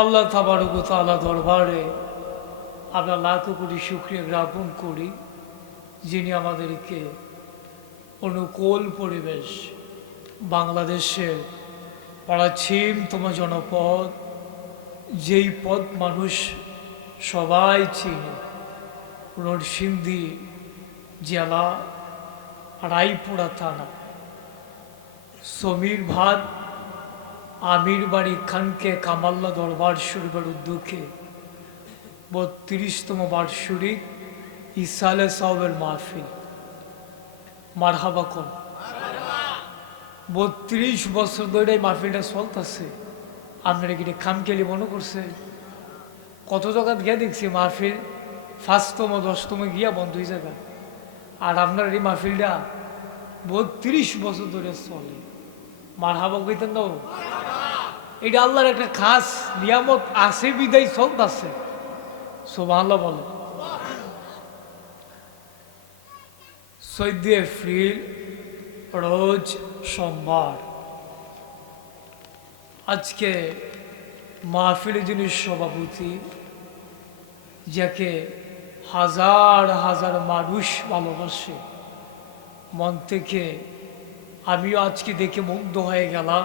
আল্লাহ তাবারক ওয়া তাআলা দরবারে আমরা লাখো কোটি শুকরিয়া জ্ঞাপন করি, যিনি আমাদেরকে অনুকূল পরিবেশ, বাংলাদেশের প্রাচীনতম জনপদ, যেই পদ মানুষ সবাই চিনে, নরসিংদী জেলা, রায়পুরা থানা, সমীর ভাট আমির বাড়ি খানকে কামাল্লা দরবার শরীফের উদ্যোগে ৩২তম বার্ষিক ইসালে সাহেবের মাহফিল। মারহাবা কর। ৩২ বছর ধরে এই মাহফিলটা চলতেছে। আপনারা কি খামখেয়ালি মনে করছে? কত জায়গা গিয়া দেখছি মাহফিল ৫তম ১০তম গিয়া বন্ধ হয়ে যাবে, আর আপনার এই মাহফিলটা ৩২ বছর ধরে চলে। মারহাবা কইতেন না? এটা আল্লাহর একটা খাস নিয়ামত আছে, বিদায় চলতেছে। সুবহানাল্লাহ বলে। ১৪ এপ্রিল রোজ সোমবার। আজকে মাহফিলে যিনি সভাপতি, যাকে হাজার হাজার মানুষ ভালোবাসে, মন থেকে আমিও আজকে দেখে মুগ্ধ হয়ে গেলাম।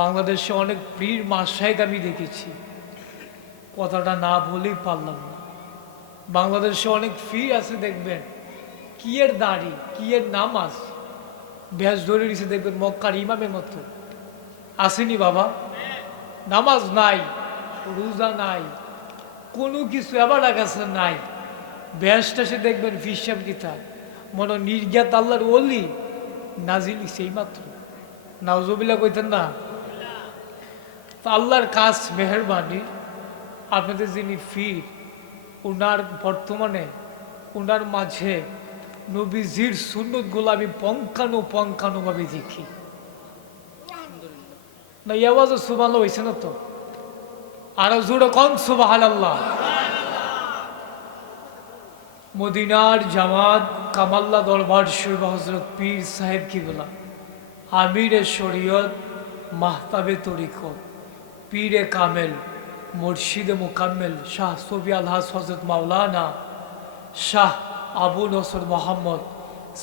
বাংলাদেশে অনেক পীর মাশায়েখ আমি দেখেছি, কথাটা না বলেই পারলাম না। বাংলাদেশে অনেক পীর আছে, দেখবেন কি এর দাড়ি, কি এর নামাজ, ব্যাস ধরে দিছে, দেখবেন মক্কার ইমামের মতো। আসেনি বাবা? নামাজ নাই, রোজা নাই, কোনো কিছু এবার কাছে নাই। ব্যাসটা সে দেখবেন হিসাব কিতাব, মনে নির্জ্ঞাত আল্লাহর ওলি নাজিল সেই মাত্র। নাউজুবিল্লাহ কইতেন না? তো আল্লাহর কাজ মেহেরবানি, আপনাদের যিনি পীর, উনার বর্তমানে উনার মাঝে নবীজির সুন্নতগুলো আমি পঙ্কানুভাবে দেখি না। এই আওয়াজে সুবহানাল্লাহ হয়েছে না তো? আরো জোরে কোন সুবহানাল্লাহ। মদিনার জামাত কামাল্লা দরবার শরীফ হযরত পীর সাহেব কিবলা, আমিরে শরীয়ত, মাহতাবে তরিকত, পীরে কামেল, মুর্শিদে মুকাম্মেল শাহ সুফি আলহাজ হযরত মাওলানা শাহ আবু নসর মোহাম্মদ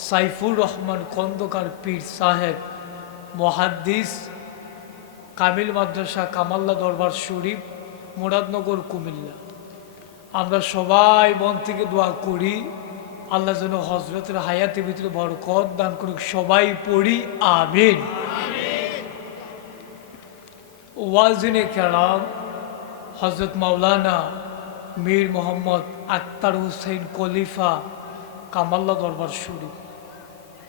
সাইফুর রহমান খন্দকার পীর সাহেব, মুহাদ্দিস, কামিল মাদ্রাসা কামাল্লা দরবার শরীফ, মুরাদনগর, কুমিল্লা। আমরা সবাই মন থেকে দোয়া করি আল্লাহ যেন হজরতের হায়াতের ভিতরে বরকত দান করুক। সবাই পড়ি আমিন। ওয়াজিনে কেরাম হজরত মাওলানা মীর মোহাম্মদ আক্তার হুসাইন খলিফা কামাল্লা দরবার শরীফ,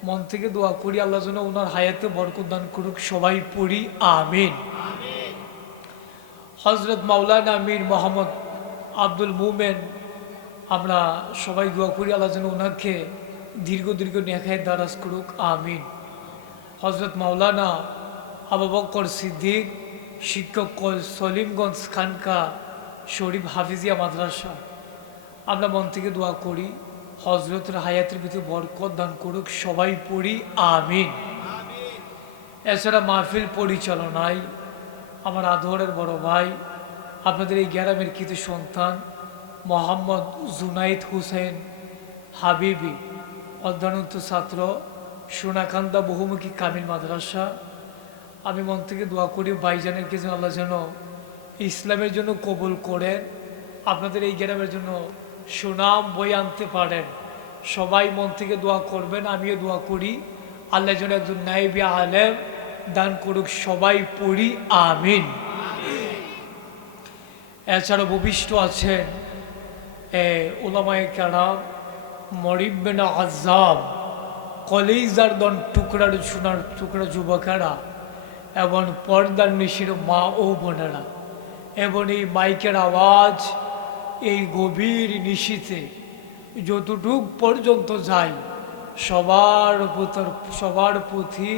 মন থেকে দোয়া করি আল্লাহ যেন ওনার হায়াতে বরকত দান করুক। সবাই পড়ি আমিন। হজরত মাওলানা মীর মোহাম্মদ আব্দুল মোমেন, আমরা সবাই দোয়া করি আল্লাহ যেন ওনাকে দীর্ঘ নেখায় দারাজ করুক আমিন। হজরত মাওলানা আবু বকর সিদ্দিক শিক্ষক সলিমগঞ্জ খানকা শরীফ হাফিজিয়া মাদ্রাসা, আমরা মন থেকে দোয়া করি হজরতের হায়াতের ভিতরে বরকত দান করুক। সবাই পড়ি আমিন। এছাড়া মাহফিল পরিচালনায় আমার আদরের বড় ভাই, আপনাদের এই গ্রামের কৃতি সন্তান মোহাম্মদ জুনাইদ হুসেন হাবিবি, অধ্যয়নরত ছাত্র, সোনাকান্দা বহুমুখী কামিল মাদ্রাসা। আমি মন থেকে দোয়া করি ভাইজানের যেন আল্লাহ যেন ইসলামের জন্য কবুল করেন, আপনাদের এই গ্রামের জন্য সুনাম বই আনতে পারেন। সবাই মন থেকে দোয়া করবেন, আমিও দোয়া করি আল্লাহ যেন একজন নায়েবে আলেম দান করুক। সবাই পড়ি আমিন। এছাড়া ভূমিষ্ঠ আছেন উলামায়ে কেরাম, মরিববেনা আজাব, কলেজার দন টুকরার সোনার টুকরা যুবকেরা এবং পর্দার নিশির মা ও বোনেরা, এবং এই মাইকের আওয়াজ এই গভীর নিশিতে যতটুক পর্যন্ত যায়, সবার প্রতি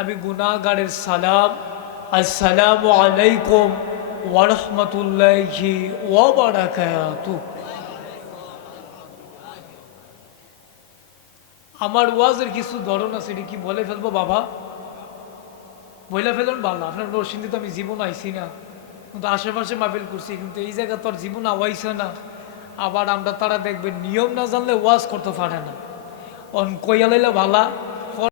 আমি গুনাহগারের সালাম, আসসালামু আলাইকুম ওয়া রাহমাতুল্লাহি ওয়া বারাকাতুহু। আমার ওয়াজের কিছু ধরন আছে, এটা কি বলে ফেলবো বাবা? বইলা ফেলুন ভালো, আপনার নরসিংদী তো আমি জীবন আইছি না, কিন্তু আশেপাশে মাহফিল করছি, কিন্তু এই জায়গা তো আর জীবন আওয়াইছে না। আবার আমরা তারা দেখবেন নিয়ম না জানলে ওয়াজ করতে পারে না, অন কইয়া লাইলে ভালা